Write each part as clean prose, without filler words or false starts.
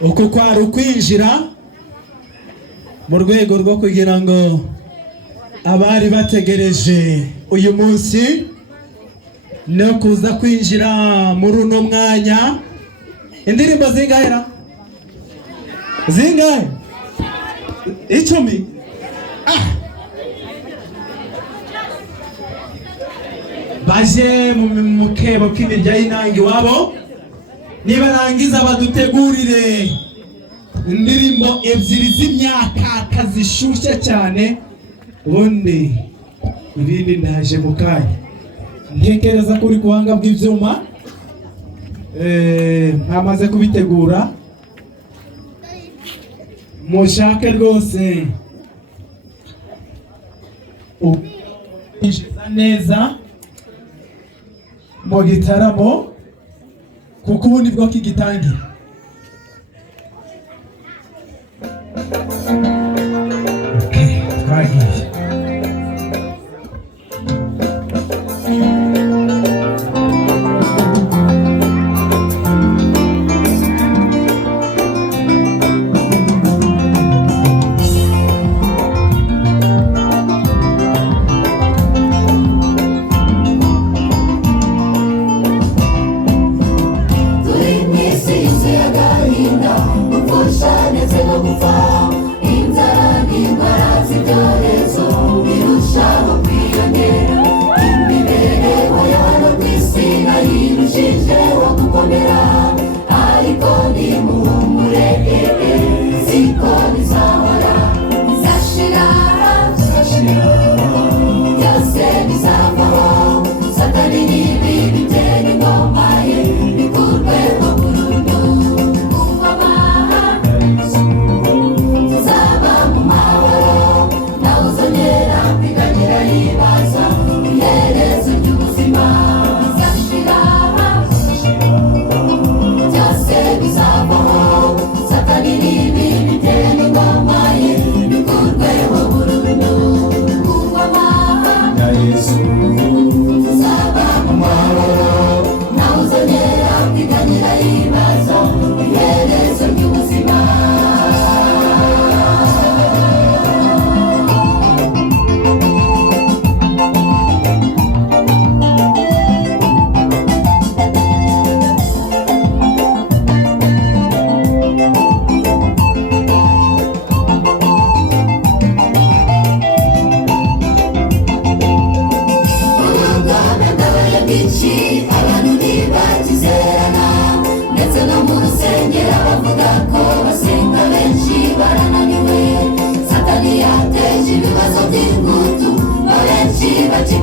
uko kwari ukwinjira mu rwego rwo kugira ngo abari bategereje uyu munsi no kuza kwinjira muri uno mwanya. Indirimbo zingahera zingahe? 10. Baje mu kebo k'imirya y'intangi wabo nibarangiza badutegurire indirimbo ebyiri z'imyaka zishushe cyane, ubundi ibindi ndaje mu kanya. Ntekereza kuri kuhanga bw'ivyuma mwamaze kubitegura, mushake rwose ukinjiza neza mu gitaramo kuko ubundi bwo kigitangira. Okay, twagiye.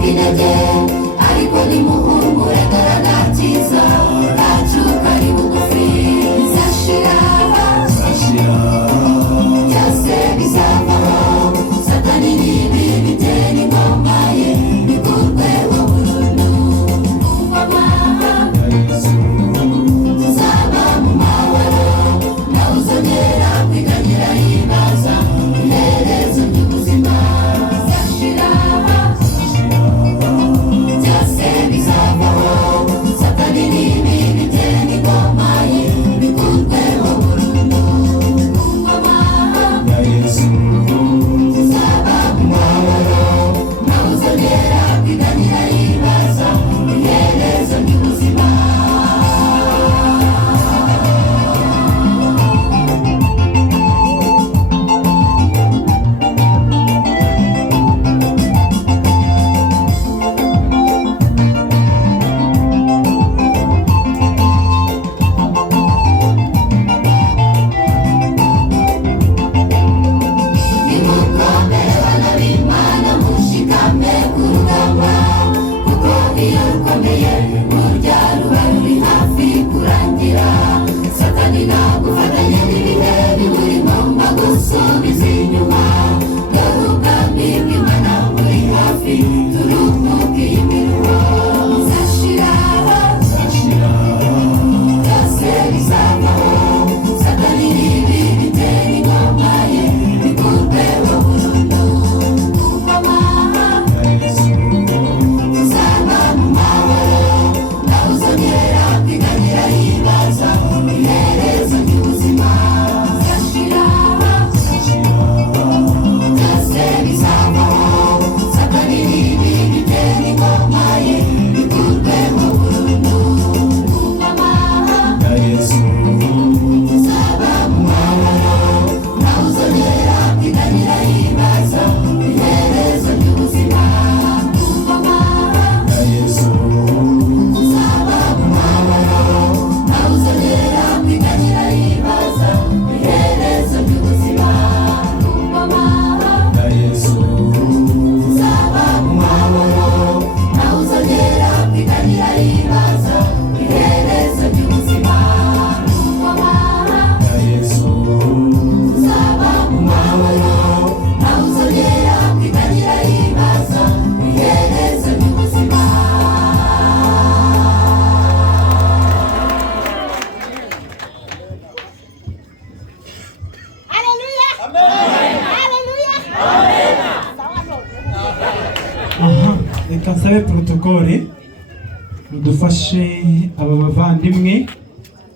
intege, ariko nimuhumure dore agakiza kacu kari bugufi. Bizashira byose bizavaho, satani n'ibi bitera ingoma ye bikurweho burundu. Ingoma tuzaba mu mahoro, nawe uzongera kwiganyira yibaza iherezo ry'ubuzima. Bizashira byose bizavaho, satani n'ibi bitera ingoma ye bikurweho burundu. Ingoma tuzaba mu mahoro, nawe uzongera kwiganyira yibaza iherezo ry'ubuzima. Nimukomere bana b'Imana, mushikame ku rugamba, kuko iyo rukomeye burya ruba ruri hafi kurangira. Satani nagufatanye n'ibihe biburimo agusubiza inyuma, dore ubwami bw'Imana buri hafi, turuhuke iyi miruho. Bizashira byose bizavaho, satani n'ibi bitera ingoma ye bikurweho burundu. Ingoma tuzaba mu mahoro, nawe uzongera kwiganyira yibaza iherezo ry'ubuzima. Bizashira byose bizavaho, satani n'ibi bitera ingoma ye bikurweho burundu. Ingoma tuzaba mu mahoro, nawe uzongera kwiganyira yibaza iherezo ry'ubuzima. Ingoma tuzaba mu mahoro, nawe uzongera kwiganyira yibaza iherezo ry'ubuzima. Ingoma tuzaba mu mahoro, nawe uzongera kwiganyira yibaza iherezo ry'ubuzima. Ingoma tuzaba mu mahoro, nawe uzongera kwiganyira yibaza iherezo ry'ubuzima. Aha, reka nsabe protokole mudufashe aba bavandimwe